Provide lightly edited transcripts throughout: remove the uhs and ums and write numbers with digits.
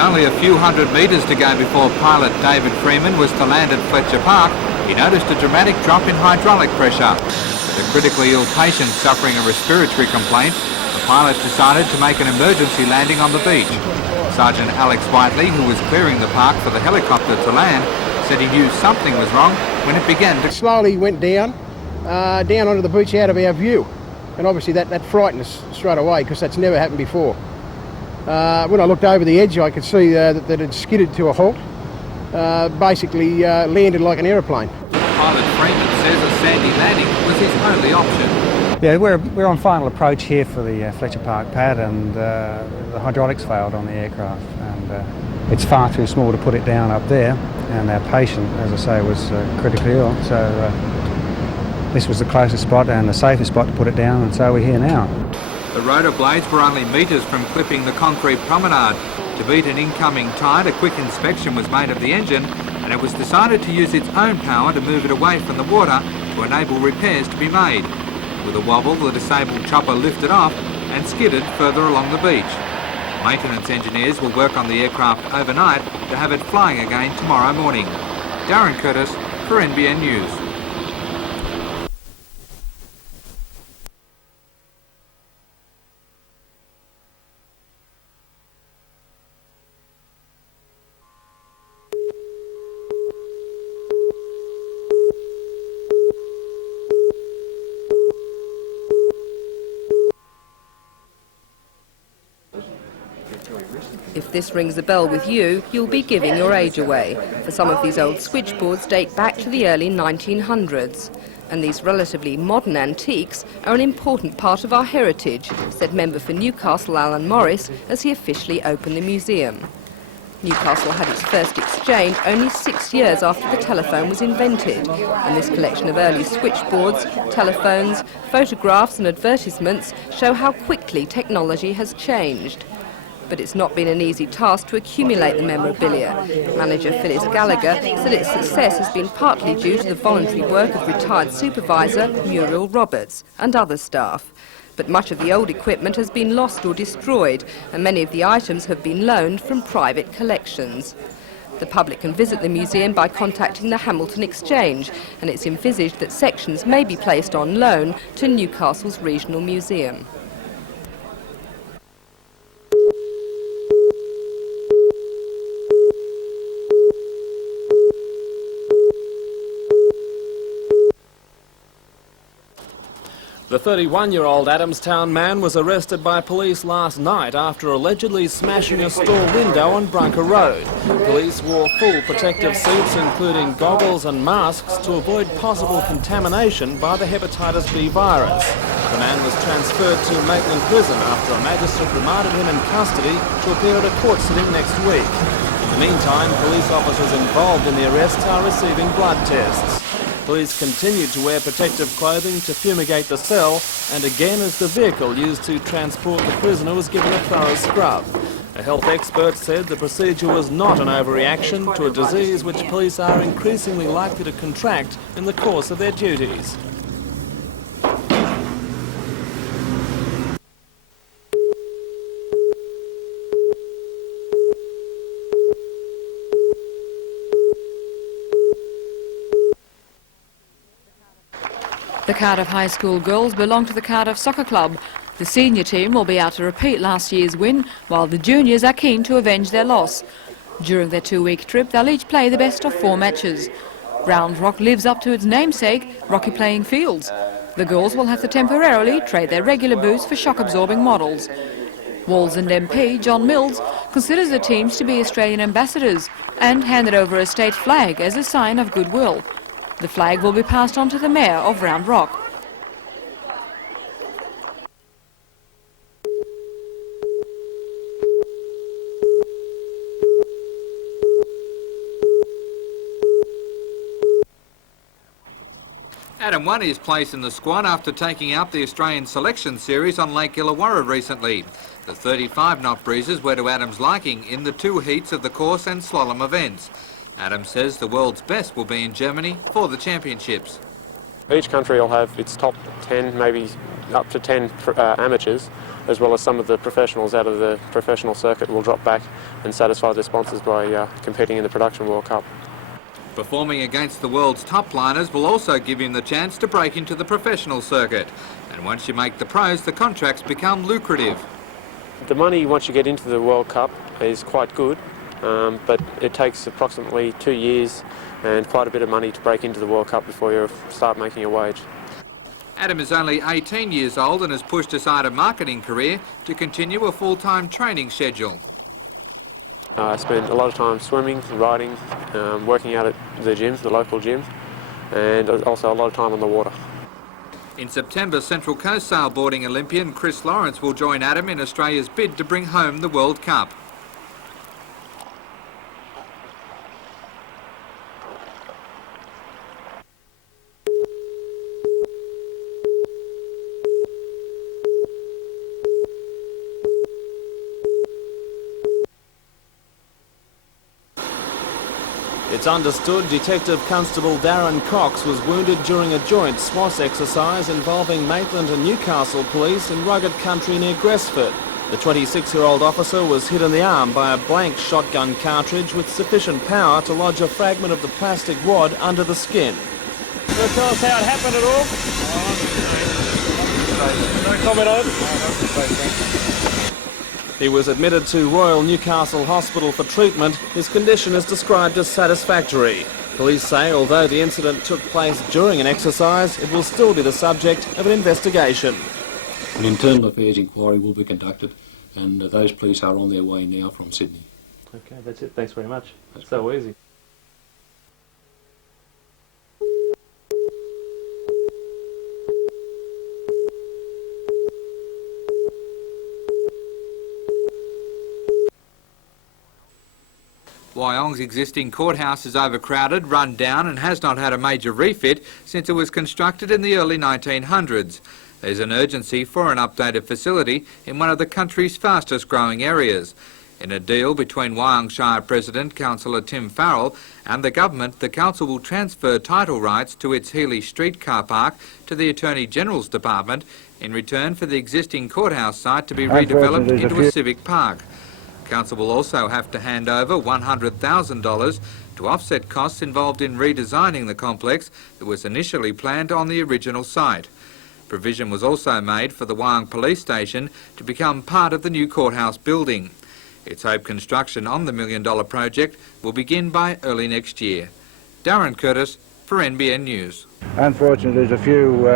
only a few hundred metres to go before pilot David Freeman was to land at Fletcher Park, he noticed a dramatic drop in hydraulic pressure. With a critically ill patient suffering a respiratory complaint, the pilot decided to make an emergency landing on the beach. Sergeant Alex Whiteley, who was clearing the park for the helicopter to land, said he knew something was wrong when it began to... Slowly went down onto the beach out of our view. And obviously that frightened us straight away because that's never happened before. When I looked over the edge, I could see that it had skidded to a halt, basically landed like an aeroplane. Pilot Freeman says a sandy landing was his only option. Yeah, we're on final approach here for the Fletcher Park pad, and the hydraulics failed on the aircraft, and it's far too small to put it down up there, and our patient, as I say, was critically ill, so this was the closest spot and the safest spot to put it down, and so we're here now. The rotor blades were only metres from clipping the concrete promenade. To beat an incoming tide, a quick inspection was made of the engine, and it was decided to use its own power to move it away from the water to enable repairs to be made. With a wobble, the disabled chopper lifted off and skidded further along the beach. Maintenance engineers will work on the aircraft overnight to have it flying again tomorrow morning. Darren Curtis for NBN News. If this rings a bell with you, you'll be giving your age away, for some of these old switchboards date back to the early 1900s. And these relatively modern antiques are an important part of our heritage, said member for Newcastle Alan Morris as he officially opened the museum. Newcastle had its first exchange only 6 years after the telephone was invented, and this collection of early switchboards, telephones, photographs and advertisements show how quickly technology has changed. But it's not been an easy task to accumulate the memorabilia. Manager Phyllis Gallagher said its success has been partly due to the voluntary work of retired supervisor Muriel Roberts and other staff. But much of the old equipment has been lost or destroyed, and many of the items have been loaned from private collections. The public can visit the museum by contacting the Hamilton Exchange, and it's envisaged that sections may be placed on loan to Newcastle's regional museum. The 31-year-old Adamstown man was arrested by police last night after allegedly smashing a store window on Brunker Road. Police wore full protective suits, including goggles and masks, to avoid possible contamination by the Hepatitis B virus. The man was transferred to Maitland Prison after a magistrate remanded him in custody to appear at a court sitting next week. In the meantime, police officers involved in the arrests are receiving blood tests. Police continued to wear protective clothing to fumigate the cell, and again as the vehicle used to transport the prisoner was given a thorough scrub. A health expert said the procedure was not an overreaction to a disease which police are increasingly likely to contract in the course of their duties. The Cardiff High School girls belong to the Cardiff Soccer Club. The senior team will be out to repeat last year's win, while the juniors are keen to avenge their loss. During their 2-week trip, they'll each play the best of 4 matches. Round Rock lives up to its namesake, rocky playing fields. The girls will have to temporarily trade their regular boots for shock-absorbing models. Wallsend MP John Mills considers the teams to be Australian ambassadors and handed over a state flag as a sign of goodwill. The flag will be passed on to the Mayor of Round Rock. Adam won his place in the squad after taking out the Australian selection series on Lake Illawarra recently. The 35-knot breezes were to Adam's liking in the 2 heats of the course and slalom events. Adam says the world's best will be in Germany for the championships. Each country will have its top 10, maybe up to 10 amateurs, as well as some of the professionals out of the professional circuit will drop back and satisfy their sponsors by competing in the Production World Cup. Performing against the world's top liners will also give him the chance to break into the professional circuit. And once you make the pros, the contracts become lucrative. The money once you get into the World Cup is quite good, but it takes approximately 2 years and quite a bit of money to break into the World Cup before you start making a wage. Adam is only 18 years old and has pushed aside a marketing career to continue a full-time training schedule. I spend a lot of time swimming, riding, working out at the gyms, the local gyms, and also a lot of time on the water. In September, Central Coast sailboarding Olympian Chris Lawrence will join Adam in Australia's bid to bring home the World Cup. It's understood Detective Constable Darren Cox was wounded during a joint SWAS exercise involving Maitland and Newcastle police in rugged country near Gresford. The 26-year-old officer was hit in the arm by a blank shotgun cartridge with sufficient power to lodge a fragment of the plastic wad under the skin. Can you tell us how it happened at all? No comment on it? He was admitted to Royal Newcastle Hospital for treatment. His condition is described as satisfactory. Police say although the incident took place during an exercise, it will still be the subject of an investigation. An internal affairs inquiry will be conducted, and those police are on their way now from Sydney. Okay, that's it. Thanks very much. That's so easy. Wyong's existing courthouse is overcrowded, run down and has not had a major refit since it was constructed in the early 1900s. There's an urgency for an updated facility in one of the country's fastest growing areas. In a deal between Wyong Shire President Councillor Tim Farrell and the government, the council will transfer title rights to its Healy Street car park to the Attorney General's Department in return for the existing courthouse site to be redeveloped into a civic park. Council will also have to hand over $100,000 to offset costs involved in redesigning the complex that was initially planned on the original site. Provision was also made for the Wyong Police Station to become part of the new courthouse building. It's hoped construction on the $1 million project will begin by early next year. Darren Curtis for NBN News. Unfortunately, there's a few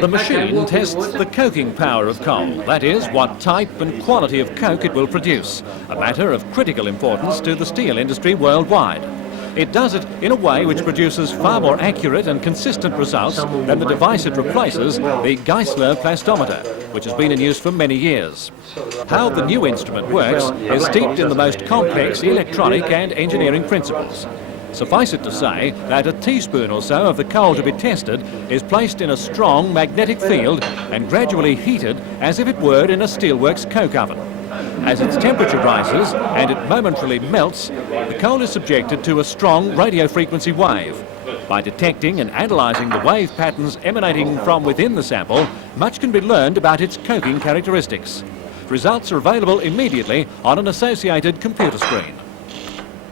The machine tests the coking power of coal, that is, what type and quality of coke it will produce, a matter of critical importance to the steel industry worldwide. It does it in a way which produces far more accurate and consistent results than the device it replaces, the Geissler plastometer, which has been in use for many years. How the new instrument works is steeped in the most complex electronic and engineering principles. Suffice it to say that a teaspoon or so of the coal to be tested is placed in a strong magnetic field and gradually heated as if it were in a steelworks coke oven. As its temperature rises and it momentarily melts, the coal is subjected to a strong radio frequency wave. By detecting and analysing the wave patterns emanating from within the sample, much can be learned about its coking characteristics. Results are available immediately on an associated computer screen.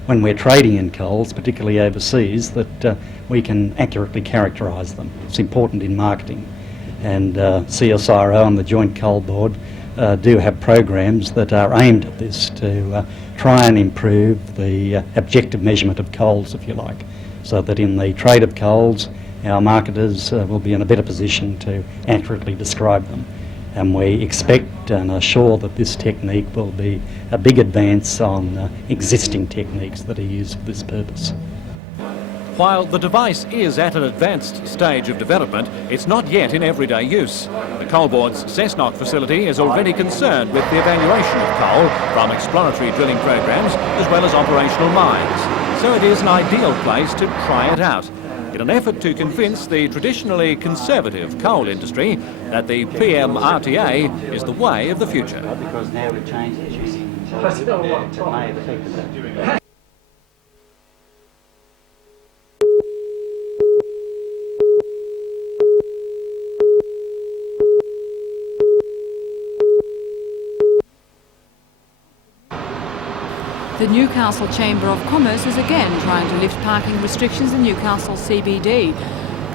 When we're trading in coals, particularly overseas, that we can accurately characterise them. It's important in marketing. And CSIRO and the Joint Coal Board do have programs that are aimed at this to try and improve the objective measurement of coals, if you like, so that in the trade of coals, our marketers will be in a better position to accurately describe them. And we expect and are sure that this technique will be a big advance on existing techniques that are used for this purpose. While the device is at an advanced stage of development, it's not yet in everyday use. The Coal Board's Cessnock facility is already concerned with the evaluation of coal from exploratory drilling programs as well as operational mines. So it is an ideal place to try it out. in an effort to convince the traditionally conservative coal industry that the PMRTA is the way of the future. Because now we've changed it to May have affected that. The Newcastle Chamber of Commerce is again trying to lift parking restrictions in Newcastle CBD.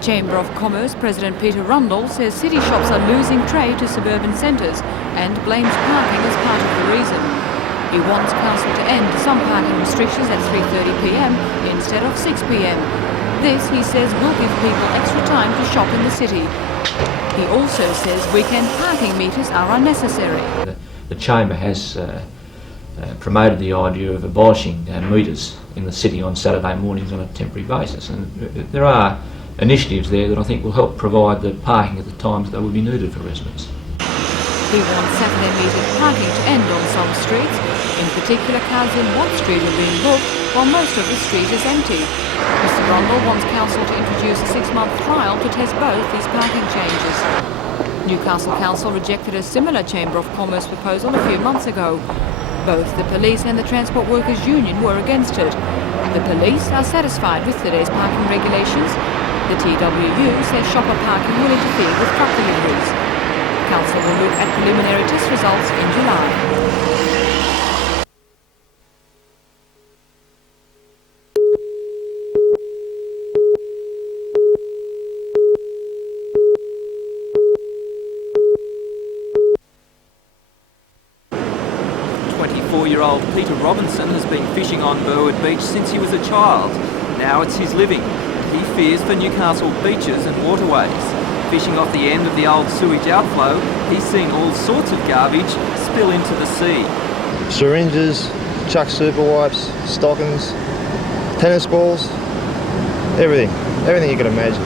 Chamber of Commerce President Peter Rundle says city shops are losing trade to suburban centres and blames parking as part of the reason. He wants council to end some parking restrictions at 3:30pm instead of 6pm. This, he says, will give people extra time to shop in the city. He also says weekend parking meters are unnecessary. The Chamber has promoted the idea of abolishing meters in the city on Saturday mornings on a temporary basis, and there are initiatives there that I think will help provide the parking at the times that will be needed for residents. He wants Saturday metered parking to end on some streets. In particular, cars in Watt Street are being booked while most of the street is empty. Mr Rundle wants council to introduce a 6-month trial to test both these parking changes. Newcastle Council rejected a similar Chamber of Commerce proposal a few months ago. Both the police and the Transport Workers Union were against it. The police are satisfied with today's parking regulations. The TWU says shopper parking will interfere with truck deliveries. Council will look at preliminary test results in July. 24-year-old Peter Robinson has been fishing on Burwood Beach since he was a child. Now it's his living. He fears for Newcastle beaches and waterways. Fishing off the end of the old sewage outflow, he's seen all sorts of garbage spill into the sea. Syringes, Chuck super wipes, stockings, tennis balls, everything you can imagine.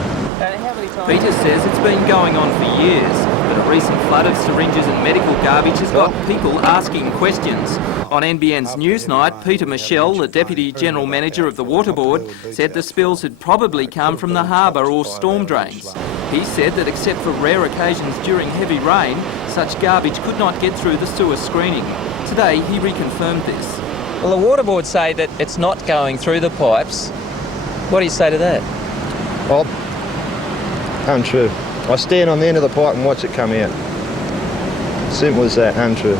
Peter says it's been going on for years, but a recent flood of syringes and medical garbage has got people asking questions. On NBN's Newsnight, Peter Michelle, the Deputy General Manager of the Water Board, said the spills had probably come from the harbour or storm drains. He said that except for rare occasions during heavy rain, such garbage could not get through the sewer screening. Today he reconfirmed this. Well, the Water Board say that it's not going through the pipes. What do you say to that? Well, untrue. I stand on the end of the pipe and watch it come out. Simple as that, untrue.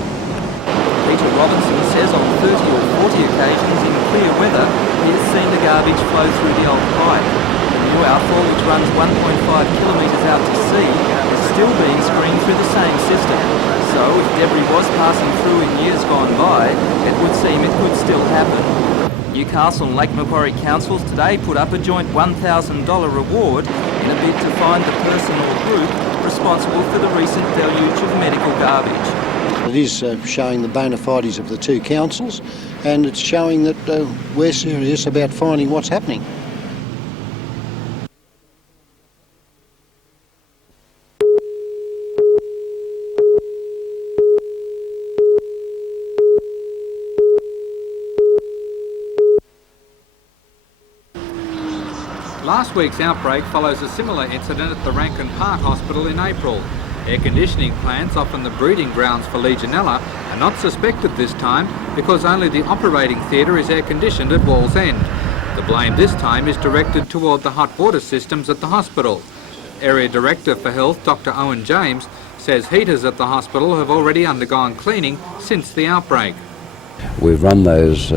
Peter Robinson says on 30 or 40 occasions in clear weather he has seen the garbage flow through the old pipe. The new outfall, which runs 1.5 kilometres out to sea, is still being screened through the same system. So if debris was passing through in years gone by, it would seem it could still happen. Newcastle and Lake Macquarie councils today put up a joint $1,000 reward in a bid to find the person or group responsible for the recent deluge of medical garbage. It is showing the bona fides of the two councils, and it's showing that we're serious about finding what's happening. Last week's outbreak follows a similar incident at the Rankin Park Hospital in April. Air conditioning plants, often the breeding grounds for Legionella, are not suspected this time because only the operating theatre is air conditioned at Wallsend. The blame this time is directed toward the hot water systems at the hospital. Area Director for Health, Dr. Owen James, says heaters at the hospital have already undergone cleaning since the outbreak. We've run those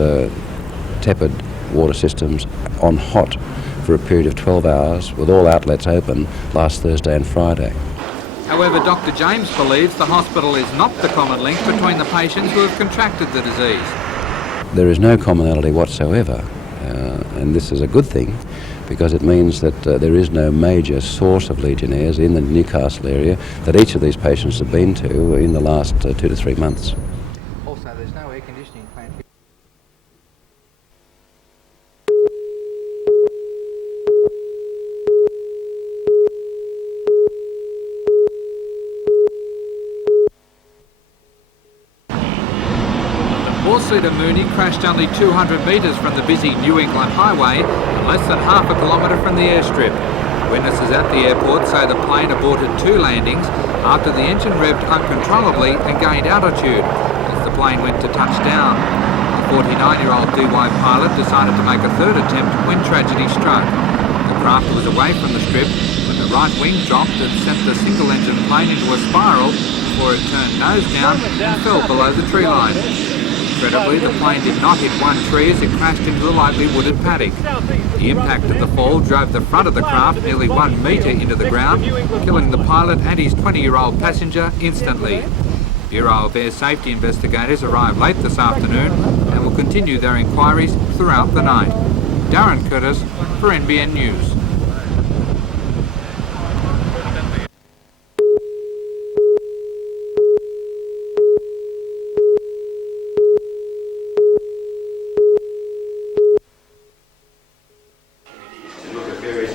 tepid water systems on hot for a period of 12 hours with all outlets open last Thursday and Friday. However, Dr. James believes the hospital is not the common link between the patients who have contracted the disease. There is no commonality whatsoever, and this is a good thing because it means that there is no major source of Legionnaires in the Newcastle area that each of these patients have been to in the last 2 to 3 months. Also, there's no air conditioning plant here. four-seater Mooney crashed only 200 metres from the busy New England highway and less than half a kilometre from the airstrip. Witnesses at the airport say the plane aborted 2 landings after the engine revved uncontrollably and gained altitude as the plane went to touchdown. The 49-year-old DY pilot decided to make a third attempt when tragedy struck. The craft was away from the strip when the right wing dropped and sent the single-engine plane into a spiral before it turned nose down and fell below the tree line. Incredibly, the plane did not hit one tree as it crashed into the lightly wooded paddock. The impact of the fall drove the front of the craft nearly 1 metre into the ground, killing the pilot and his 20-year-old passenger instantly. Bureau of Air Safety investigators arrived late this afternoon and will continue their inquiries throughout the night. Darren Curtis for NBN News.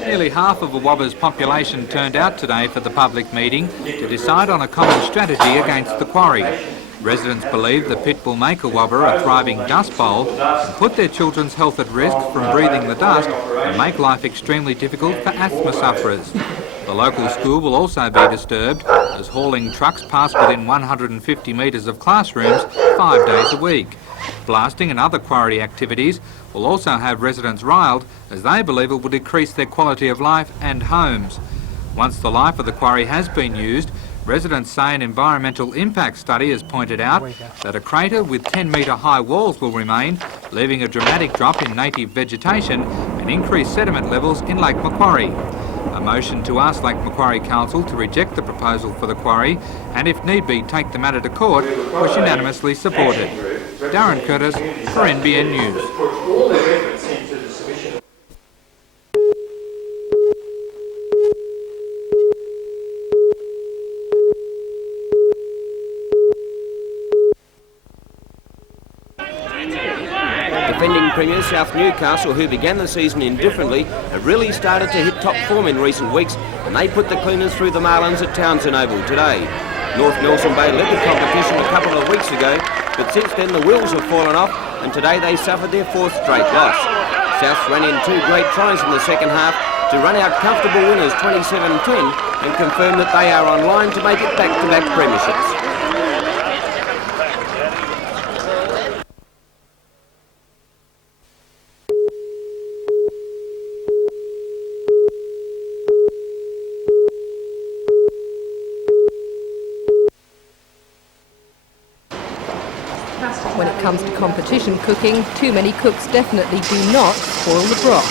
Nearly half of Awabba's population turned out today for the public meeting to decide on a common strategy against the quarry. Residents believe the pit will make Awabba a thriving dust bowl and put their children's health at risk from breathing the dust and make life extremely difficult for asthma sufferers. The local school will also be disturbed as hauling trucks pass within 150 metres of classrooms 5 days a week. Blasting and other quarry activities will also have residents riled as they believe it will decrease their quality of life and homes. Once the life of the quarry has been used, residents say an environmental impact study has pointed out that a crater with 10-metre high walls will remain, leaving a dramatic drop in native vegetation and increased sediment levels in Lake Macquarie. A motion to ask Lake Macquarie Council to reject the proposal for the quarry and, if need be, take the matter to court was unanimously supported. Darren Curtis for NBN News. Defending Premier South Newcastle, who began the season indifferently, have really started to hit top form in recent weeks, and they put the cleaners through the Marlins at Townsend Oval today. North Nelson Bay led the competition a couple of weeks ago, but since then the wheels have fallen off, and today they suffered their 4th straight loss. Souths ran in 2 great tries in the second half to run out comfortable winners 27-10 and confirm that they are on line to make it back-to-back premierships. When it comes to competition cooking, too many cooks definitely do not spoil the broth.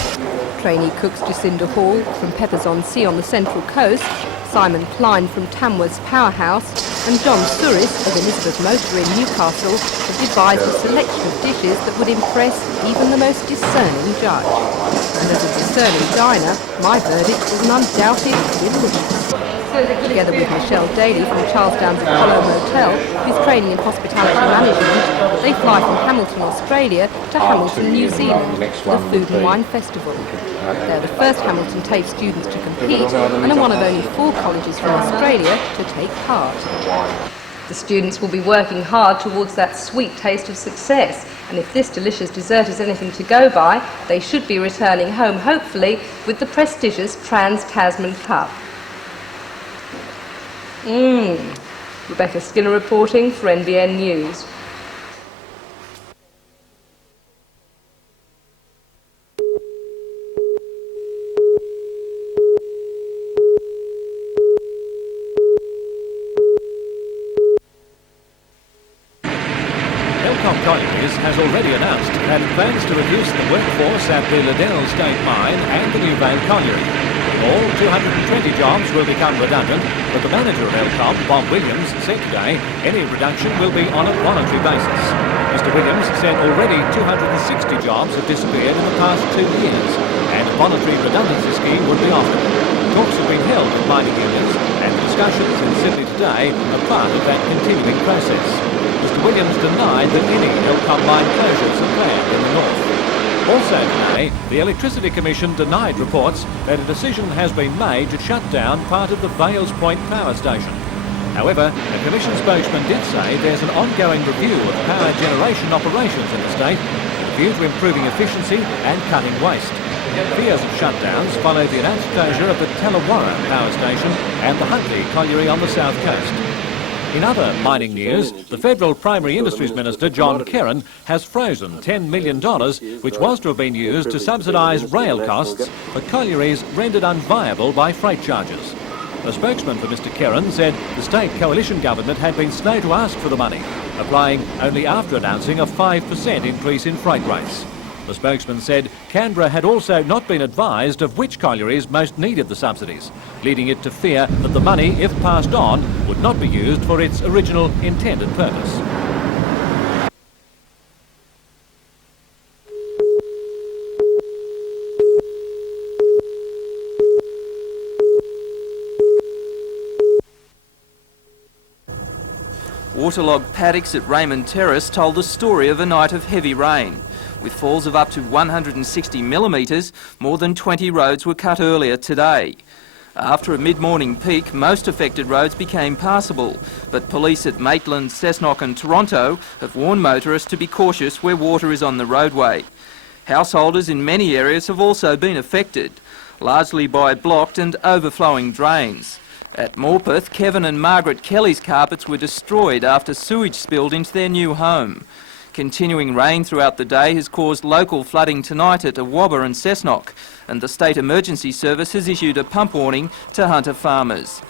Trainee cooks Jacinda Hall from Peppers on Sea on the Central Coast, Simon Klein from Tamworth's Powerhouse, and John Suris of Elizabeth Motor in Newcastle have devised a selection of dishes that would impress even the most discerning judge. And as a discerning diner, my verdict was an undoubted delicious. Together with Michelle Daly from Charlestown's Apollo Motel, who's training in hospitality management, they fly from Hamilton, Australia to Hamilton, New Zealand for the Food and Wine Festival. They're the first Hamilton TAFE students to compete and are one of only 4 colleges from Australia to take part. The students will be working hard towards that sweet taste of success, and if this delicious dessert is anything to go by, they should be returning home, hopefully, with the prestigious Trans-Tasman Cup. Rebecca Skinner reporting for NBN News. Collieries has already announced that it plans to reduce the workforce at the Liddell State Mine and the New Vale Colliery. All 220 jobs will become redundant, but the manager of Elcom, Bob Williams, said today any reduction will be on a voluntary basis. Mr Williams said already 260 jobs have disappeared in the past 2 years, and a voluntary redundancy scheme would be offered. Talks have been held with mining unions, and discussions in Sydney today are part of that continuing process. Mr Williams denied that any Elcom mine closures are planned in the north. Also today, the Electricity Commission denied reports that a decision has been made to shut down part of the Vales Point power station. However, a Commission spokesman did say there's an ongoing review of power generation operations in the state with a view to improving efficiency and cutting waste. Fears of shutdowns followed the announced closure of the Tallawarra power station and the Huntley colliery on the south coast. In other mining news, the Federal Primary Industries Minister, John Kerrin, has frozen $10 million, which was to have been used to subsidise rail costs for collieries rendered unviable by freight charges. A spokesman for Mr Kerrin said the state coalition government had been slow to ask for the money, applying only after announcing a 5% increase in freight rates. The spokesman said Canberra had also not been advised of which collieries most needed the subsidies, leading it to fear that the money, if passed on, would not be used for its original intended purpose. Waterlogged paddocks at Raymond Terrace told the story of a night of heavy rain. With falls of up to 160 millimetres, more than 20 roads were cut earlier today. After a mid-morning peak, most affected roads became passable, but police at Maitland, Cessnock and Toronto have warned motorists to be cautious where water is on the roadway. Householders in many areas have also been affected, largely by blocked and overflowing drains. At Morpeth, Kevin and Margaret Kelly's carpets were destroyed after sewage spilled into their new home. Continuing rain throughout the day has caused local flooding tonight at Awabba and Cessnock, and the State Emergency Service has issued a pump warning to Hunter farmers.